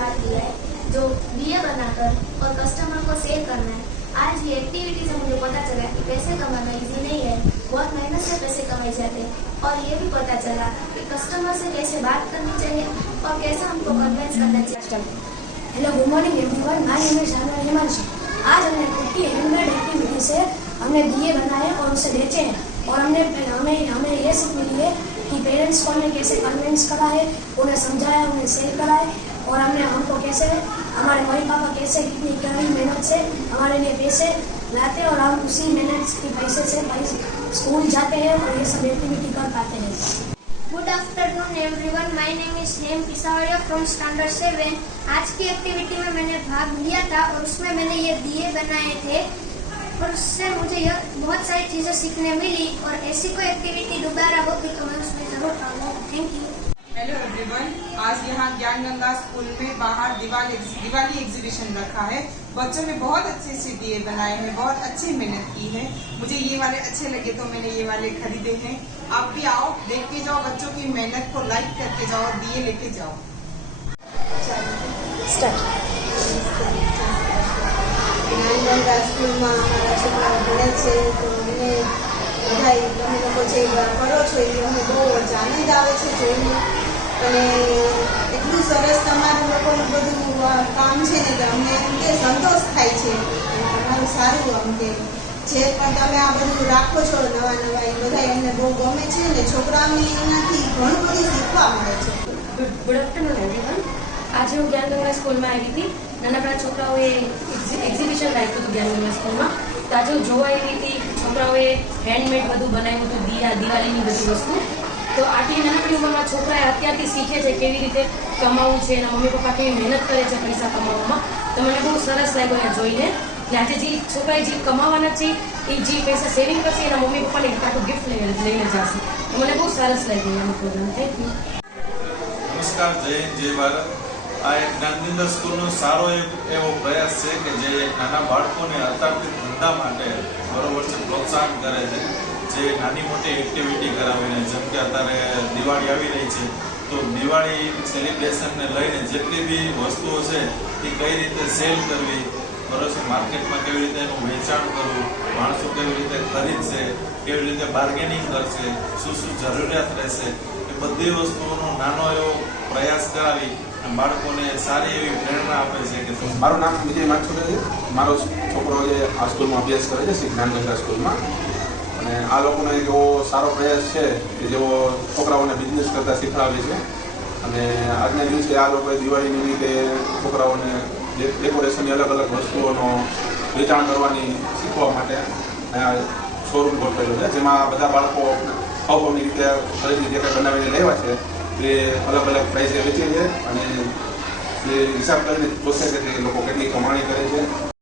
भाग लिया है, जो दिए बनाकर और कस्टमर को सेल करना है। आज ये एक्टिविटी से मुझे पता चला कि पैसे कमाना इजी नहीं है, बहुत मेहनत से पैसे कमाए जाते हैं। और ये भी पता चला कि कस्टमर से कैसे बात करनी चाहिए और कैसे हमको कन्विंस करना चाहिए। Hello, good morning everyone, my name is Himanshu. आज हमने 50 हैंडमेड एक्टिविटी से हमने दिए बनाए और उसे बेचे हैं। और हमें ये सीख मिली है कि पेरेंट्स को हमने कैसे कन्विंस करा है, उन्हें समझाया, उन्हें सेल कराए और हमको कैसे हमारे मम्मी पापा कैसे कितनी कड़ी मेहनत से हमारे लिए पैसे लाते हैं और हम उसी मेहनत के पैसे से स्कूल जाते हैं और ये सब एक्टिविटी कर पाते हैं। Good afternoon everyone, my name is name Pisavaria from standard 7। आज की एक्टिविटी में मैंने भाग लिया था और उसमें मैंने ये दिए बनाए थे और उससे मुझे बहुत सारी चीज़ें सीखने मिली। और ऐसी कोई एक्टिविटी दोबारा होगी तो मैं उसमें जरूर आऊँगा। Thank you. हेलो एवरीवन, आज यहाँ ज्ञान गंगा स्कूल में बाहर दिवाली एग्जीबिशन रखा है। बच्चों ने बहुत अच्छे से दिए बनाए हैं, बहुत अच्छी मेहनत की है। मुझे ये वाले अच्छे लगे तो मैंने ये वाले खरीदे हैं। आप भी आओ, देख के जाओ, बच्चों की मेहनत को लाइक करके जाओ, दिए लेके जाओ। જ્ઞાન ગંગા સ્કૂલમાં અમારા છોકરા ભણે છે તો અમને બધા તમે લોકો જે કરો છો એ અમને બહુ જ આનંદ આવે છે જોઈને. અને એટલું સરસ તમારું લોકોનું બધું કામ છે ને કે અમને એમ કે સંતોષ થાય છે. તમારું સારું આમ કે જે પણ તમે આ બધું રાખો છો નવા એ બધા એમને બહુ ગમે છે ને છોકરાઓને એનાથી ઘણું બધું શીખવા મળે છે. Good afternoon everyone. આજે હું જ્ઞાન ગંગા સ્કૂલમાં આવી હતી. નાનકડા છોકરાઓએ એક્ઝિબિશન રાખ્યું હતું જ્ઞાન ગંગા સ્કૂલમાં. તો આજે હું જોવા આવી હતી. છોકરાઓએ હેન્ડમેડ બધું બનાવ્યું હતું, દિવાળીની બધી વસ્તુ. તો આટલી નાનકડી ઉંમરમાં છોકરાએ અત્યારથી શીખે છે કેવી રીતે કમાવું છે, એના મમ્મી પપ્પા કેવી મહેનત કરે છે પૈસા કમાવામાં. તો મને બહુ સરસ લાગ્યું એ જોઈને. આજે જે છોકરાએ જે કમાવાના છે એ જે પૈસા સેવિંગ કરશે એના મમ્મી પપ્પાને આટલું ગિફ્ટ લઈને જશે. તો મને બહુ સરસ લાગ્યું એનો પ્રોગ્રામ. Thank you. નમસ્કાર, જય હિન્દ, જય ભારત. આ એક જ્ઞાનગંગા સ્કૂલનો સારો એવો પ્રયાસ છે કે જે નાના બાળકોને અત્યારથી ધંધા માટે દર વર્ષે પ્રોત્સાહન કરે છે. જે નાની મોટી એક્ટિવિટી કરાવીને, જેમ કે અત્યારે દિવાળી આવી રહી છે તો દિવાળી સેલિબ્રેશનને લઈને જેટલી બી વસ્તુઓ છે એ કઈ રીતે સેલ કરવી, બરોબર, માર્કેટમાં કેવી રીતે એનું વેચાણ કરવું, માણસો કેવી રીતે ખરીદશે, કેવી રીતે બાર્ગેનિંગ કરશે, શું જરૂરિયાત રહેશે, એ બધી વસ્તુઓનો નાનો એવો પ્રયાસ કરાવી બાળકોને સારી એવી પ્રેરણા આપે છે. કે મારું નામ વિજય માછોડા છે. મારો છોકરો જે આ સ્કૂલમાં અભ્યાસ કરે છે, શ્રી જ્ઞાન ગંગા સ્કૂલમાં. અને આ લોકોનો એક એવો સારો પ્રયાસ છે કે જેઓ છોકરાઓને બિઝનેસ કરતા શીખવાડે છે. અને આજના દિવસે આ લોકોએ દિવાળી નિમિત્તે છોકરાઓને ડેકોરેશનની અલગ અલગ વસ્તુઓનો વેચાણ કરવાની શીખવા માટે શોરૂમ ગોઠવેલો છે, જેમાં બધા બાળકો અવની રીતે ખરીદી જે કંઈ બનાવીને લેવા છે તે અલગ અલગ પ્રાઇસે વેચે છે અને એ હિસાબ કરીને પૂછે કે તે લોકો